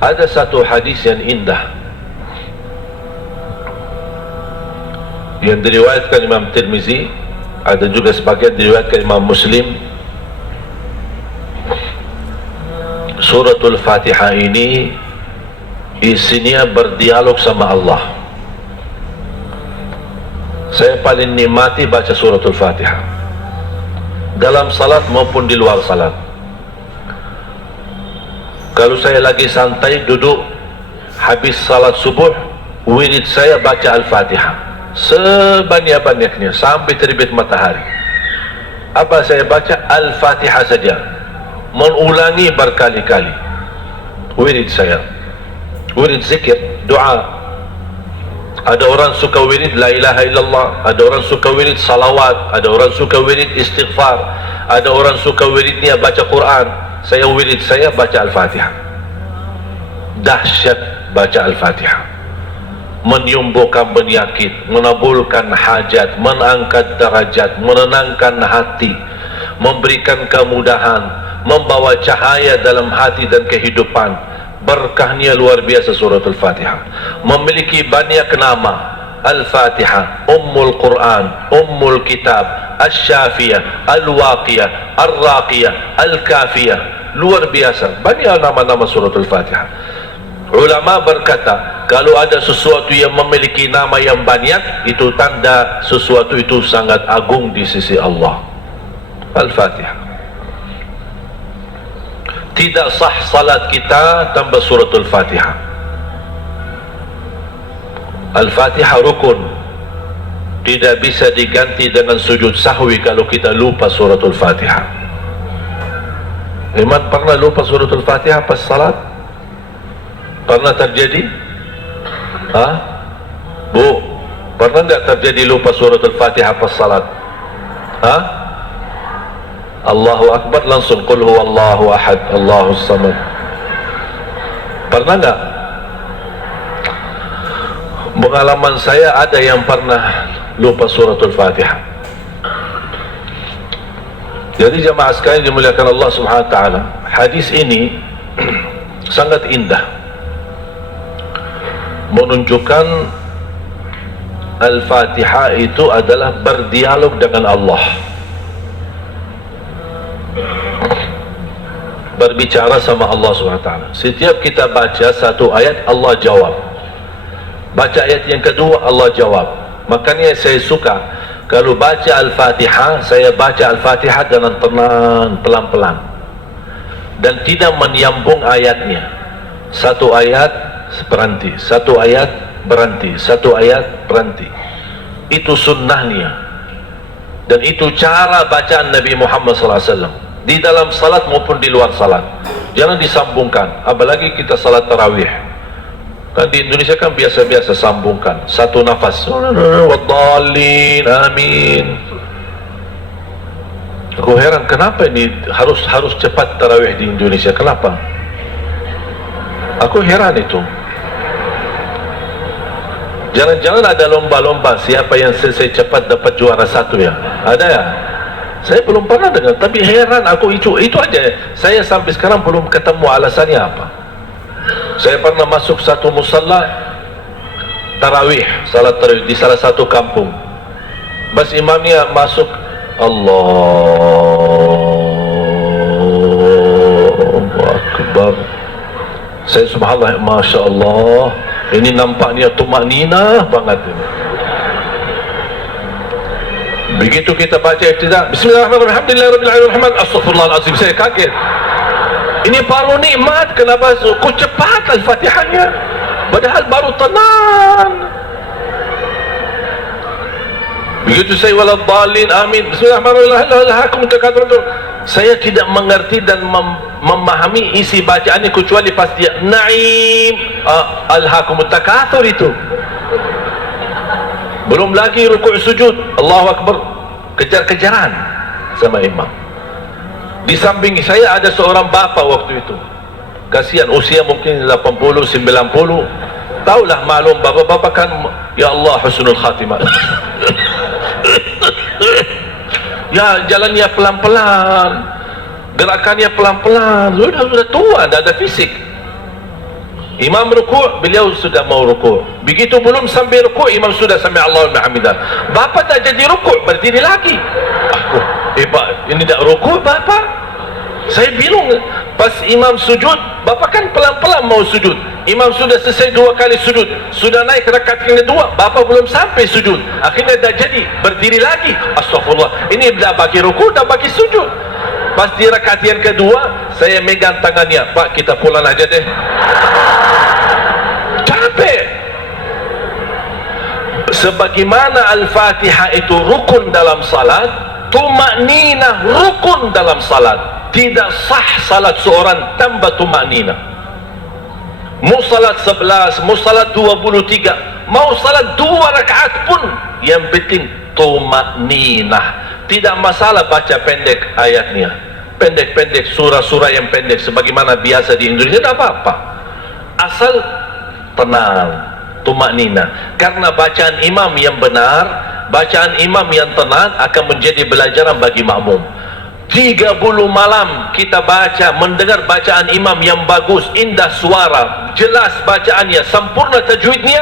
Ada satu hadis yang indah yang diriwayatkan Imam Tirmizi, ada juga sebagian diriwayatkan Imam Muslim. Suratul Fatihah ini isinya berdialog sama Allah. Saya paling nikmati baca suratul Fatihah dalam salat maupun di luar salat. Kalau saya lagi santai duduk habis salat subuh, wirid saya baca Al-Fatihah sebanyak-banyaknya sampai terbit matahari. Apa saya baca? Al-Fatihah saja, mengulangi berkali-kali. Wirid saya, wirid zikir, doa. Ada orang suka wirid la ilaha illallah, ada orang suka wirid salawat, ada orang suka wirid istighfar, ada orang suka wiridnya baca Quran. Saya wirid saya baca Al-Fatihah. Dahsyat baca Al-Fatihah, menyembuhkan penyakit, menabulkan hajat, mengangkat derajat, menenangkan hati, memberikan kemudahan, membawa cahaya dalam hati dan kehidupan. Berkahnya luar biasa surat Al-Fatihah. Memiliki banyak nama. Al-Fatihah, Ummul Quran, Ummul Kitab, Asy-Syafiyah, Al-Waqiyah, Ar-Raqiyah, Al-Kafiyah. Luar biasa, banyak nama-nama surat Al-Fatihah. Ulama berkata, kalau ada sesuatu yang memiliki nama yang banyak, itu tanda sesuatu itu sangat agung di sisi Allah. Al-Fatihah. Tidak sah salat kita tanpa suratul Fatihah. Al-Fatihah rukun, tidak bisa diganti dengan sujud sahwi kalau kita lupa suratul Fatihah. Iman pernah lupa suratul Fatihah pas salat? Pernah terjadi? Hah? Bu, pernah enggak terjadi lupa suratul Fatihah pas salat? Hah? Allahu Akbar langsung qul huwallahu ahad Allahus samad. Pernah enggak? Pengalaman saya ada yang pernah lupa suratul Fatihah. Jadi jamaah sekalian dimuliakan Allah Subhanahu wa taala, hadis ini sangat indah, menunjukkan Al-Fatihah itu adalah berdialog dengan Allah, berbicara sama Allah SWT. Setiap kita baca satu ayat, Allah jawab. Baca ayat yang kedua, Allah jawab. Makanya saya suka kalau baca Al-Fatihah, saya baca Al-Fatihah dengan tenang, pelan-pelan, dan tidak menyambung ayatnya. Satu ayat berhenti, satu ayat berhenti, satu ayat berhenti. Itu sunnahnya, dan itu cara bacaan Nabi Muhammad SAW di dalam salat maupun di luar salat. Jangan disambungkan, apalagi kita salat tarawih. Kan di Indonesia kan biasa-biasa sambungkan satu nafas, waddallin amin. Aku heran kenapa ini harus cepat tarawih di Indonesia, kenapa? Aku heran itu. Jangan-jangan ada lomba-lomba siapa yang selesai cepat dapat juara satu ya? Ada ya? Saya belum pernah dengar, tapi heran aku itu aja. Saya sampai sekarang belum ketemu alasannya apa. Saya pernah masuk satu musalla tarawih, salat tarawih di salah satu kampung. Bas imamnya masuk, Allahu Akbar. Saya subhanallah, masya Allah, ini nampaknya tumakninah banget ini. Begitu kita baca ibtidah, bismillahirrahmanirrahim, alhamdulillahirrahmanirrahim, astaghfirullahaladzim, saya kaget. Ini baru nikmat, kenapa kok cepat Al-Fatihahnya? Padahal baru tenang. Begitu saya waladhdallin amin, bismillahirrahmanirrahim, saya tidak mengerti dan memahami isi bacaannya kecuali pas dia naim, alhaakumut takatsur itu. Belum lagi rukuk sujud, Allahu Akbar, kejar-kejaran sama imam. Di samping saya ada seorang bapa waktu itu, kasihan usia mungkin 80, 90. Taulah maklum bapak-bapak kan, ya Allah husnul khatimah. Ya jalannya pelan-pelan, gerakannya pelan-pelan, sudah tua, tidak ada fisik. Imam rukuk, beliau sudah mau rukuk. Begitu belum sampai rukuk, imam sudah sampai Allahu Akbar hamidah. Bapa tak jadi rukuk, berdiri lagi. Hebat, ini tak rukuk bapa. Saya bingung. Pas imam sujud, bapa kan pelan-pelan mau sujud. Imam sudah selesai 2 kali sujud, sudah naik rakaat yang kedua, bapa belum sampai sujud. Akhirnya dah jadi berdiri lagi. Astagfirullah, ini dah bagi rukuk, dah bagi sujud. Pas di rakaat yang kedua, saya megang tangannya, Pak kita pulang aja deh. Capek. Sebagaimana Al-Fatihah itu rukun dalam salat, tumakninah rukun dalam salat. Tidak sah salat seorang tanpa tumakninah. Mau salat 11, mau salat 23, mau salat 2 rakaat pun, yang penting tumakninah. Tidak masalah baca pendek ayatnya, pendek-pendek, surah-surah yang pendek sebagaimana biasa di Indonesia, tidak apa-apa, asal tenang, tumakninah. Karena bacaan imam yang benar, bacaan imam yang tenang akan menjadi pelajaran bagi makmum. 30 malam kita baca, mendengar bacaan imam yang bagus, indah suara, jelas bacaannya, sempurna tajwidnya,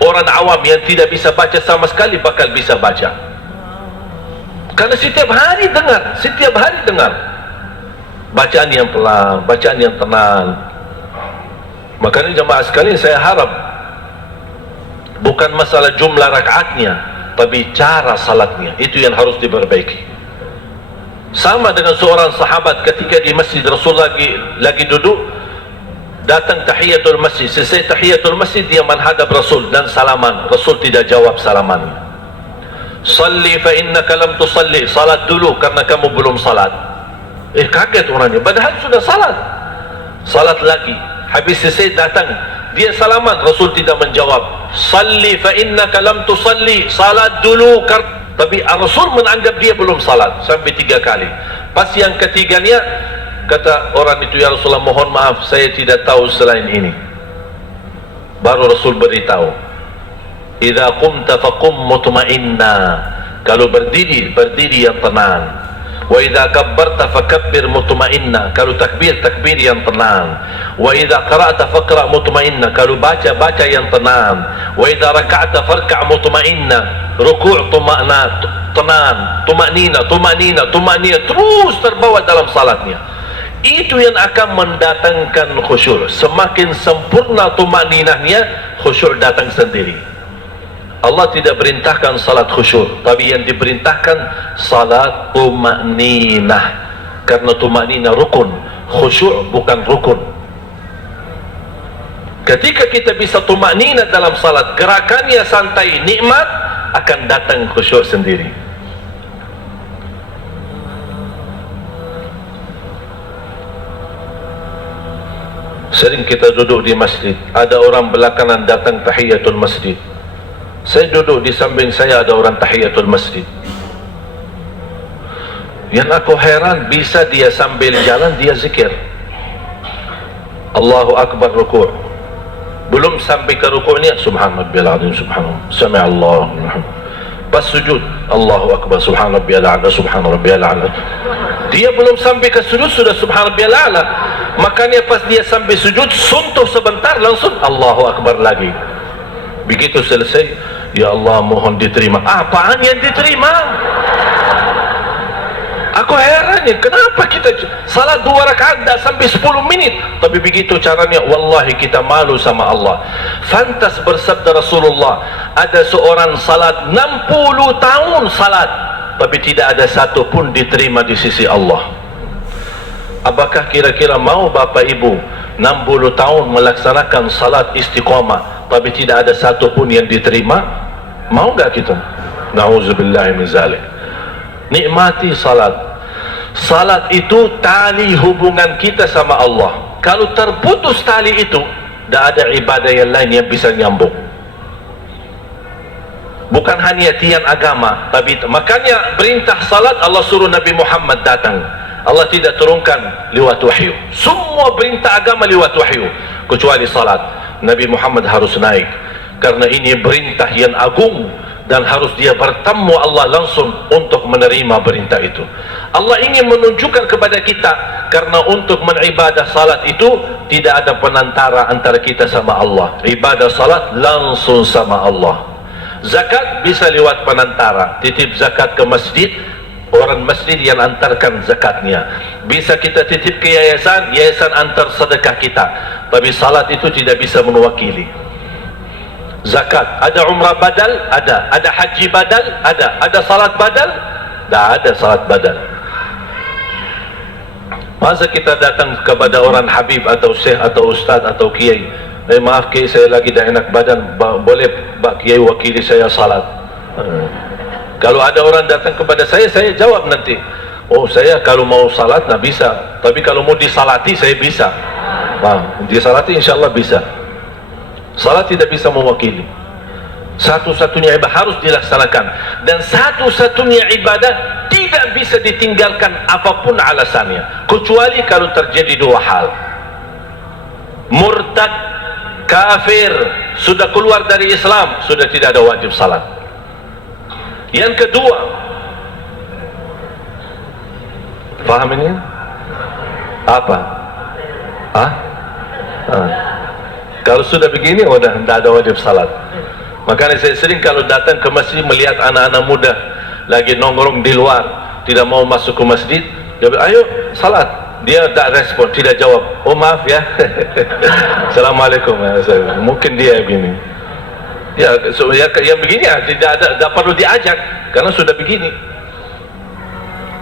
orang awam yang tidak bisa baca sama sekali bakal bisa baca. Karena setiap hari dengar bacaan yang pelan, bacaan yang tenang. Makanya jemaah sekalian, saya harap bukan masalah jumlah rakaatnya, tapi cara salatnya, itu yang harus diperbaiki. Sama dengan seorang sahabat ketika di masjid Rasul lagi duduk, datang tahiyatul masjid. Selesai tahiyatul masjid, dia menghadap Rasul dan salaman. Rasul tidak jawab salaman. Salli fa innaka lam tusalli, salat dulu karena kamu belum salat. Kaget orangnya, padahal sudah salat. Salat lagi, habis selesai datang, dia salaman, Rasul tidak menjawab. Salli fa innaka lam tusalli, salat dulu tapi Rasul menganggap dia belum salat sampai 3 kali. Pas yang ketiganya, kata orang itu, ya Rasulullah mohon maaf, saya tidak tahu selain ini. Baru Rasul beritahu, idza qumta faqum mutma'inna, kalau berdiri yang tenang. Wa idza kabbarta fakabbir mutma'inna, kalau takbir yang tenang. Wa idza qara'ta faqra' mutma'inna, kalau baca yang tenang. Wa idza raka'ta farka' mutma'inna, ruku' tenang, tumakninah, terus terbawa dalam salatnya. Itu yang akan mendatangkan khusyuk. Semakin sempurna tumakninahnya, khusyuk datang sendiri. Allah tidak perintahkan salat khusyuk, tapi yang diperintahkan salat tumakninah. Karena tumakninah rukun, khusyuk bukan rukun. Ketika kita bisa tumakninah dalam salat, gerakannya santai, nikmat, akan datang khusyuk sendiri. Sering kita duduk di masjid, ada orang belakangan datang tahiyatul masjid. Saya duduk di samping saya, ada orang tahiyatul masjid. Yang aku heran, bisa dia sambil jalan dia zikir Allahu Akbar rukuk, belum sampai ke rukuknya subhanallahil azim, subhanallah, sami'allahu liman. Pas sujud Allahu Akbar, subhanallahil a'la, subhanallahil a'la. Dia belum sampai ke sujud sudah subhanallahil a'la. Makanya pas dia sampai sujud, suntuh sebentar, langsung Allahu Akbar lagi. Begitu selesai, ya Allah mohon diterima. Apaan yang diterima? Aku heran ya, kenapa kita salat 2 rakaat tak sampai 10 menit, tapi begitu caranya, wallahi kita malu sama Allah. Fantas bersabda Rasulullah, ada seorang salat 60 tahun salat, tapi tidak ada satu pun diterima di sisi Allah. Apakah kira-kira mau Bapak Ibu 60 tahun melaksanakan salat istiqamah, tapi tidak ada satu pun yang diterima? Mau gak kita? Na'udzubillahi min zalik. Nikmati salat. Salat itu tali hubungan kita sama Allah. Kalau terputus tali itu, tidak ada ibadah yang lain yang bisa nyambung. Bukan hanya tiang agama, tapi makanya perintah salat Allah suruh Nabi Muhammad datang. Allah tidak turunkan lewat wahyu. Semua perintah agama lewat wahyu, kecuali salat. Nabi Muhammad harus naik, karena ini perintah yang agung. dan harus dia bertemu Allah langsung untuk menerima perintah itu. Allah ingin menunjukkan kepada kita, karena untuk beribadah salat itu tidak ada penantara antara kita sama Allah. Ibadah salat langsung sama Allah. Zakat bisa lewat penantara, titip zakat ke masjid, orang masjid yang antarkan zakatnya. Bisa kita titip ke yayasan, yayasan antar sedekah kita. Tapi salat itu tidak bisa mewakili. Zakat, ada umrah badal, ada haji badal, ada salat badal, tak ada salat badal. Masa kita datang kepada orang habib atau syekh atau ustaz atau kiai, maaf kiai, saya lagi dah enak badan, boleh Pak Kiai wakili saya salat? Kalau ada orang datang kepada saya jawab nanti, oh saya kalau mau salat nak bisa, tapi kalau mau disalati saya bisa. Disalati insyaAllah bisa. Salat tidak bisa mewakili. Satu-satunya ibadah harus dilaksanakan, dan satu-satunya ibadah tidak bisa ditinggalkan apapun alasannya, kecuali kalau terjadi dua hal: murtad, kafir, sudah keluar dari Islam, sudah tidak ada wajib salat. Yang kedua, paham ini? Apa? Kalau sudah begini, udah tidak ada wajib salat. Makanya saya sering kalau datang ke masjid melihat anak-anak muda lagi nongkrong di luar, tidak mau masuk ke masjid, dia bilang, ayo salat. Dia tak respon, tidak jawab. Oh maaf ya. Assalamualaikum. Mungkin dia begini. Ya, yang begini ya, tidak perlu diajak, karena sudah begini.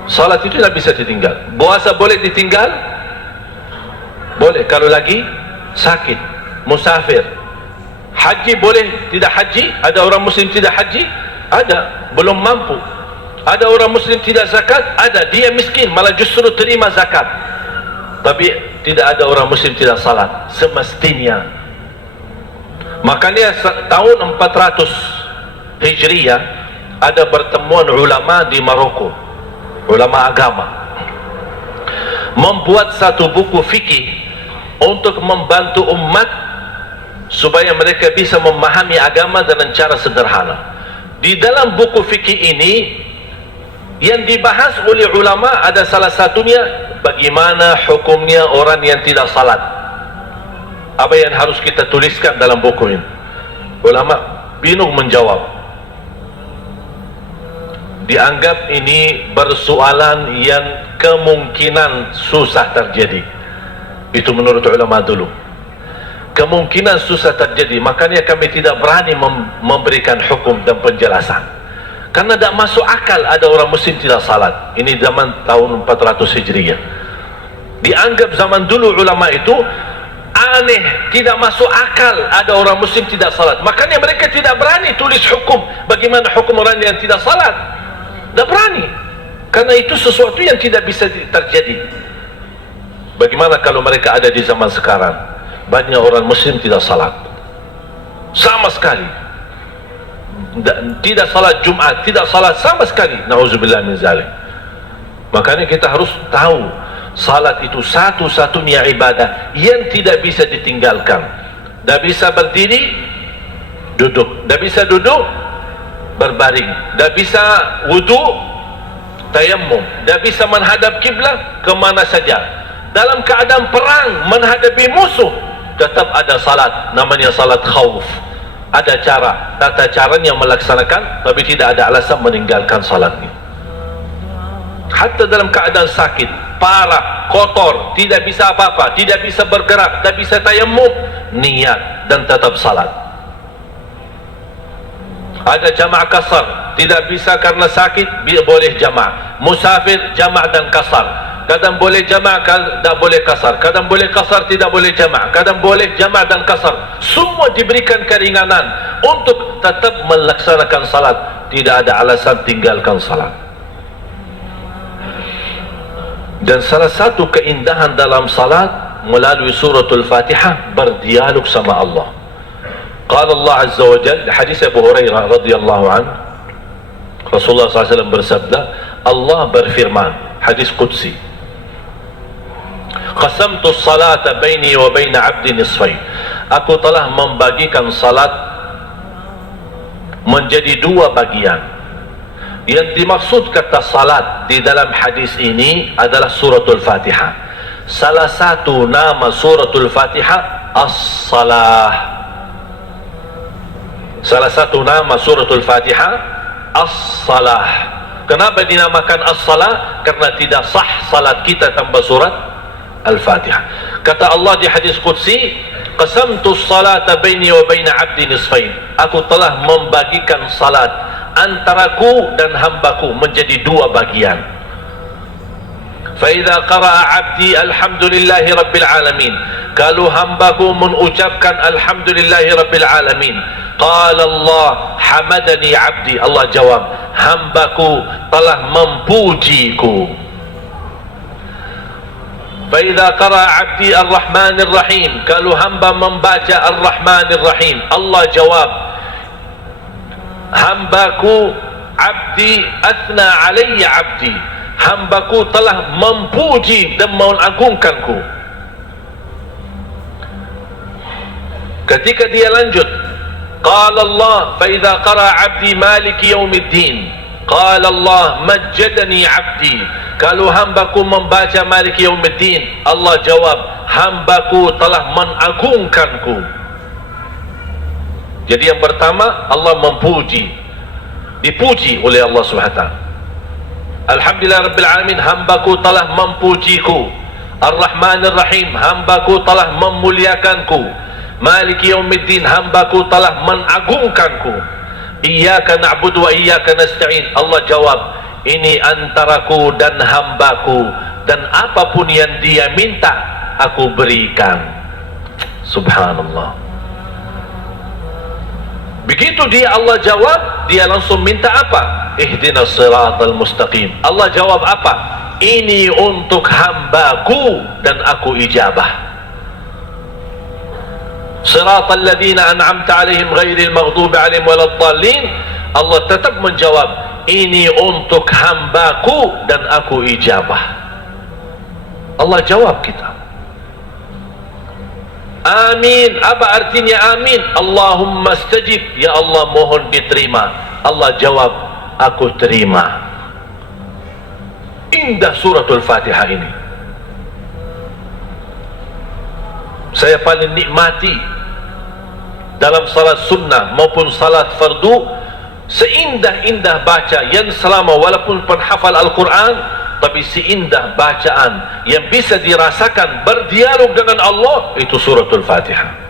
Salat itu tidak bisa ditinggal. Puasa boleh ditinggal? Boleh, kalau lagi sakit, musafir. Haji boleh tidak haji? Ada orang muslim tidak haji? Ada, belum mampu. Ada orang muslim tidak zakat? Ada, dia miskin, malah justru terima zakat. Tapi tidak ada orang muslim tidak salat semestinya. Makanya tahun 400 Hijriah ada pertemuan ulama di Maroko, ulama agama, membuat satu buku fikih untuk membantu umat supaya mereka bisa memahami agama dengan cara sederhana. Di dalam buku fikih ini yang dibahas oleh ulama ada salah satunya bagaimana hukumnya orang yang tidak salat. Apa yang harus kita tuliskan dalam buku ini? Ulama bingung menjawab. Dianggap ini persoalan yang kemungkinan susah terjadi. Itu menurut ulama dulu. Kemungkinan susah terjadi, makanya kami tidak berani memberikan hukum dan penjelasan, karena tidak masuk akal ada orang muslim tidak salat. Ini zaman tahun 400 Hijriah. Dianggap zaman dulu ulama itu aneh, tidak masuk akal ada orang muslim tidak salat. Makanya mereka tidak berani tulis hukum, bagaimana hukum orang yang tidak salat. Tidak berani, karena itu sesuatu yang tidak bisa terjadi. Bagaimana kalau mereka ada di zaman sekarang? Banyak orang muslim tidak salat sama sekali, tidak salat Jumat, tidak salat sama sekali. Na'udzubillah min zalik. Makanya kita harus tahu, salat itu satu-satunya ibadah yang tidak bisa ditinggalkan. Tidak bisa berdiri, duduk. Tidak bisa duduk, berbaring. Tidak bisa wudu, tayammum. Tidak bisa menghadap kiblat kemana saja. Dalam keadaan perang menghadapi musuh, tetap ada salat, namanya salat khauf. Ada cara, tata caranya melaksanakan, tapi tidak ada alasan meninggalkan salatnya. Hatta dalam keadaan sakit, parah, kotor, tidak bisa apa-apa, tidak bisa bergerak, tidak bisa tayammum, niat dan tetap salat. Ada jama' kasar, tidak bisa karena sakit, boleh jama'. Musafir, jama' dan kasar. Kadang boleh jama', tidak boleh kasar. Kadang boleh kasar, tidak boleh jama'. Kadang boleh jama' dan kasar. Semua diberikan keringanan untuk tetap melaksanakan salat. Tidak ada alasan tinggalkan salat. Dan salah satu keindahan dalam salat melalui suratul Fatihah, berdialog sama Allah. Qala Allah Azza wa Jalla, hadis Abu Hurairah radhiyallahu anhu, Rasulullah SAW bersabda, Allah berfirman, hadis Qudsi, qasamtu salata baini wa baina abdi nisfain. Aku telah membagikan salat menjadi dua bagian. Yang dimaksud kata salat di dalam hadis ini adalah suratul Fatihah. Salah satu nama suratul Fatihah as-salah. Salah satu nama suratul Fatihah as-salah. Kenapa dinamakan as-salah? Karena tidak sah salat kita tanpa surat Al-Fatihah. Kata Allah di hadis qudsi, qasamtu as-salata baini wa baina 'abdi nisfain. Aku telah membagikan salat antaraku dan hambaku menjadi dua bagian. Fa idza qara'a 'abdi alhamdulillahi rabbil alamin, kalau hambaku mengucapkan alhamdulillahi rabbil alamin, qala Allah hamadani 'abdi, Allah jawab hambaku telah memujiku. Fa idza qara'a 'abdi arrahmanir rahim, kalau hamba membaca arrahmanir rahim, Allah jawab hambaku abdi athna alayya abdi, hambaku telah memuji dan mengagungkanku. Ketika dia lanjut, qala Allah fa idza qara abdi maliki yaumiddin, qala Allah majjadani abdi, kalau hambaku membaca maliki yaumiddin, Allah jawab hambaku telah mengagungkanku. Jadi yang pertama, Allah memuji, dipuji oleh Allah SWT. Alhamdulillah Rabbil Alamin, hambaku telah memujiku. Ar-Rahmanir Rahim, hambaku telah memuliakanku. Maliki Yaumiddin, hambaku telah mengagungkanku. Iyyaka na'budu wa iyyaka nasta'in, Allah jawab ini antaraku dan hambaku, dan apapun yang dia minta aku berikan. Subhanallah. Begitu dia Allah jawab, dia langsung minta apa? Ihdinas siratal mustaqim. Allah jawab apa? Ini untuk hambaku dan aku ijabah. Siratal ladzina an'amta 'alaihim ghairil maghdubi 'alaihim waladdallin. Allah tetap menjawab, ini untuk hambaku dan aku ijabah. Allah jawab kita. Amin. Apa artinya amin? Allahumma stajib, ya Allah mohon diterima. Allah jawab, aku terima. Indah suratul Fatihah ini. Saya paling nikmati dalam salat sunnah maupun salat fardu, seindah-indah baca yang selama walaupun penghafal Al-Quran, tapi seindah bacaan yang bisa dirasakan berdialog dengan Allah, itu suratul Fatihah.